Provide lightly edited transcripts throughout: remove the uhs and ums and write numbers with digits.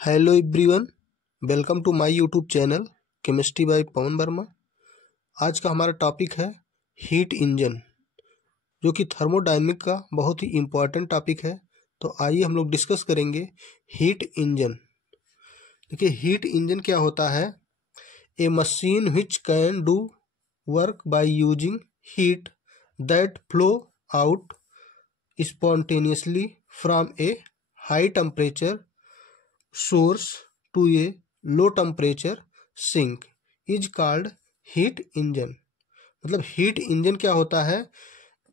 Hello everyone, welcome to my YouTube channel chemistry by Pawan Verma. आज का हमारा टॉपिक है हीट इंजन, जो कि थर्मोडायनेमिक का बहुत ही इम्पोर्टेंट टॉपिक है। तो आइए हम लोग डिस्कस करेंगे हीट इंजन। देखिए, हीट इंजन क्या होता है। A machine which can do work by using heat that flow out spontaneously from a high temperature source to a low temperature sink is called heat engine. मतलब heat engine क्या होता है,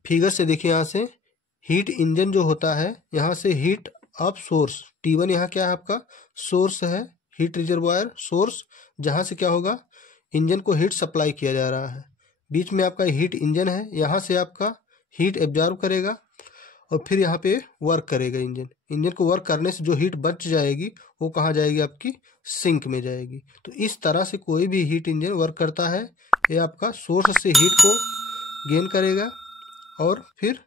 figure से देखिए। यहाँ से हीट इंजन जो होता है, यहाँ से हीट ऑफ सोर्स T1 यहाँ क्या है आपका सोर्स है, हीट रिजर्वायर सोर्स, जहाँ से क्या होगा इंजन को हीट सप्लाई किया जा रहा है। बीच में आपका हीट इंजन है, यहाँ से आपका हीट एब्जॉर्ब करेगा और फिर यहाँ पे वर्क करेगा। इंजन को वर्क करने से जो हीट बच जाएगी वो कहाँ जाएगी, आपकी सिंक में जाएगी। तो इस तरह से कोई भी हीट इंजन वर्क करता है। ये आपका सोर्स से हीट को गेन करेगा और फिर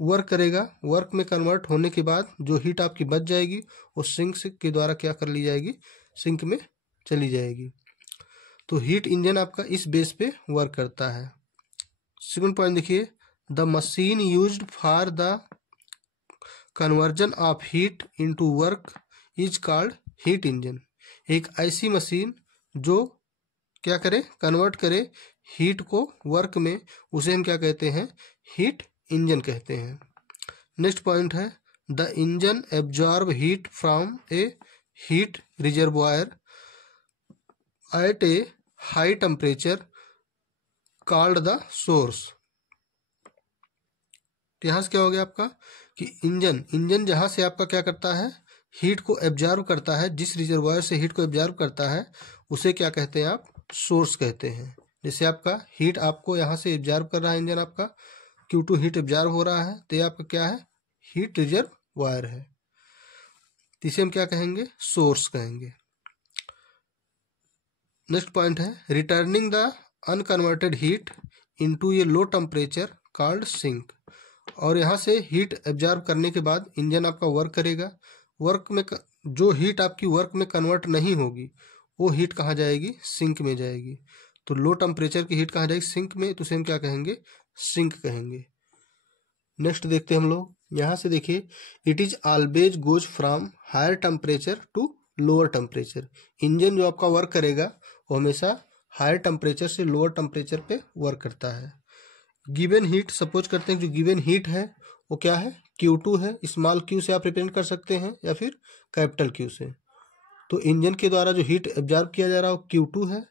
वर्क करेगा। वर्क में कन्वर्ट होने के बाद जो हीट आपकी बच जाएगी वो सिंक के द्वारा क्या कर ली जाएगी, सिंक में चली जाएगी। तो हीट इंजन आपका इस बेस पे वर्क करता है। सेकंड पॉइंट देखिए, the machine used for the conversion of heat into work is called heat engine. एक ऐसी मशीन जो क्या करे, कन्वर्ट करे हीट को वर्क में, उसे हम क्या कहते हैं, हीट इंजन कहते हैं। नेक्स्ट पॉइंट है, the engine absorb heat from a heat reservoir at a high temperature called the source. तो यहाँ से क्या हो गया आपका कि इंजन जहाँ से आपका क्या करता है, हीट को एब्जॉर्ब करता है, जिस रिजर्वायर से हीट को एब्जॉर्ब करता है उसे क्या कहते हैं आप, सोर्स कहते हैं। जैसे आपका हीट आपको यहाँ से एब्जॉर्ब कर रहा है इंजन, आपका Q2 हीट एब्जॉर्ब हो रहा है, तो ये आपका क्या है, हीट रिजर्वायर है। तो इसे हम क्या कहेंगे, सोर्स कहेंगे। नेक्स्ट पॉइंट है, returning the unconverted heat into a low temperature called sink. और यहाँ से हीट एब्जॉर्ब करने के बाद इंजन आपका वर्क करेगा। वर्क में जो हीट आपकी वर्क में कन्वर्ट नहीं होगी वो हीट कहाँ जाएगी, सिंक में जाएगी। तो लो टेम्परेचर की हीट कहाँ जाएगी, सिंक में, तो उसे हम क्या कहेंगे, सिंक कहेंगे। नेक्स्ट देखते हैं हम लोग। यहाँ से देखिए, it is always goes from higher temperature to lower temperature. Engine जो आपका वर्क करेगा वो हमेशा हायर टेम्परेचर से लोअर टेम्परेचर पे वर्क करता है। गिवन हीट, सपोज करते हैं जो गिवन हीट है वो क्या है, Q2 है। स्मॉल q से आप रिप्रेजेंट कर सकते हैं या फिर कैपिटल Q से। तो इंजन के द्वारा जो हीट एब्जॉर्ब किया जा रहा है वो Q2 है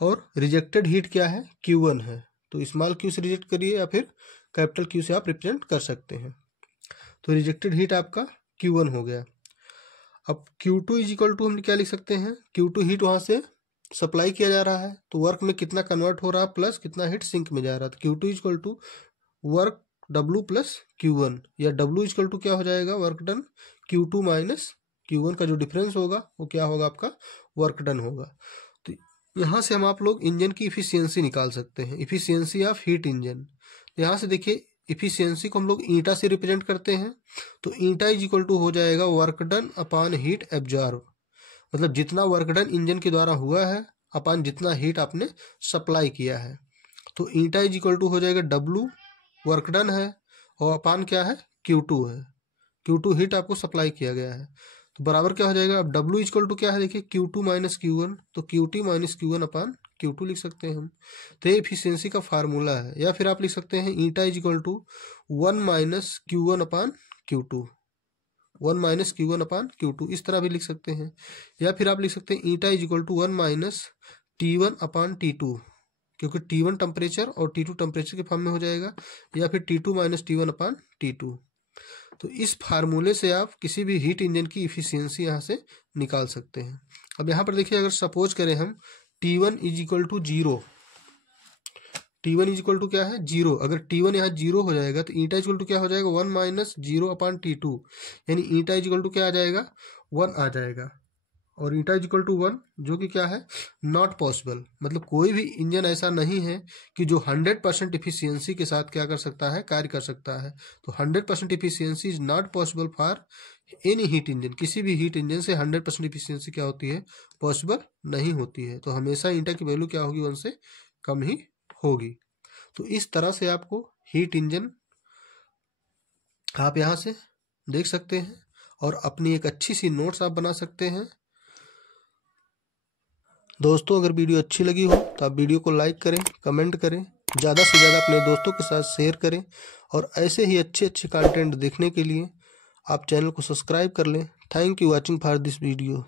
और रिजेक्टेड हीट क्या है, Q1 है। तो स्मॉल q से रिजेक्ट करिए या फिर कैपिटल Q से आप रिप्रेजेंट कर सकते हैं। तो रिजेक्टेड हीट आपका Q1 हो गया। अब Q2 इज इक्वल टू हम क्या लिख सकते हैं, Q2 हीट वहां से सप्लाई किया जा रहा है, तो वर्क में कितना कन्वर्ट हो रहा है प्लस कितना हीट सिंक में जा रहा है। तो Q2 is equal to work W plus Q1, या W इज इक्वल टू क्या हो जाएगा, work done Q2 minus Q1 का जो डिफरेंस होगा वो क्या होगा, आपका वर्क डन होगा। तो यहाँ से हम आप लोग इंजन की इफिशियंसी निकाल सकते हैं, इफिशियंसी ऑफ हीट इंजन। यहाँ से देखिए, इफिशियंसी को हम लोग ईटा से रिप्रेजेंट करते हैं। तो ईटा इज इक्वल टू हो जाएगा work done upon heat absorb. मतलब जितना वर्क डन इंजन के द्वारा हुआ है अपन जितना हीट आपने सप्लाई किया है। तो ईटा इज इक्वल टू हो जाएगा W, वर्क डन है, और अपान क्या है, Q2 है। Q2 हीट आपको सप्लाई किया गया है, तो बराबर क्या हो जाएगा, अब W इज इक्वल टू क्या है, देखिए Q2 माइनस Q1, तो Q2 minus Q1 upon Q2 लिख सकते हैं हम। तो ये एफिशिएंसी का फार्मूला है। या फिर आप लिख सकते हैं eta is equal to 1 minus Q1 upon Q2, 1 minus Q1 upon Q2, इस तरह भी लिख सकते हैं। या फिर आप लिख सकते हैं eta is equal to 1 minus T1 upon T2, क्योंकि T1 टेम्परेचर और T2 टेम्परेचर के फॉर्म में हो जाएगा। या फिर T2 minus T1 upon T2। तो इस फार्मूले से आप किसी भी हीट इंजन की इफिशियंसी यहाँ से निकाल सकते हैं। अब यहाँ पर देखिए, अगर सपोज करें हम T1 is equal to 0, T1 is equal to क्या है, 0। अगर T1 यहाँ 0 हो जाएगा तो ईटा इज इक्वल टू क्या हो जाएगा, 1 माइनस 0 अपान T2, यानी ईटा इज इक्वल टू क्या आ जाएगा, 1 आ जाएगा। और ईटा इज इक्वल टू 1, जो कि क्या है, नॉट पॉसिबल। मतलब कोई भी इंजन ऐसा नहीं है कि जो 100% इफिशियंसी के साथ क्या कर सकता है, कार्य कर सकता है। तो 100% efficiency is not possible for any heat engine, किसी भी हीट इंजन से 100% इफिशियंसी क्या होती है, पॉसिबल नहीं होती है। तो हमेशा ईटा की वैल्यू क्या होगी, 1 से कम ही होगी। तो इस तरह से आपको हीट इंजन आप यहाँ से देख सकते हैं और अपनी एक अच्छी सी नोट्स आप बना सकते हैं। दोस्तों अगर वीडियो अच्छी लगी हो तो आप वीडियो को लाइक करें, कमेंट करें, ज़्यादा से ज़्यादा अपने दोस्तों के साथ शेयर करें और ऐसे ही अच्छे अच्छे कंटेंट देखने के लिए आप चैनल को सब्सक्राइब कर लें। Thank you watching for this video.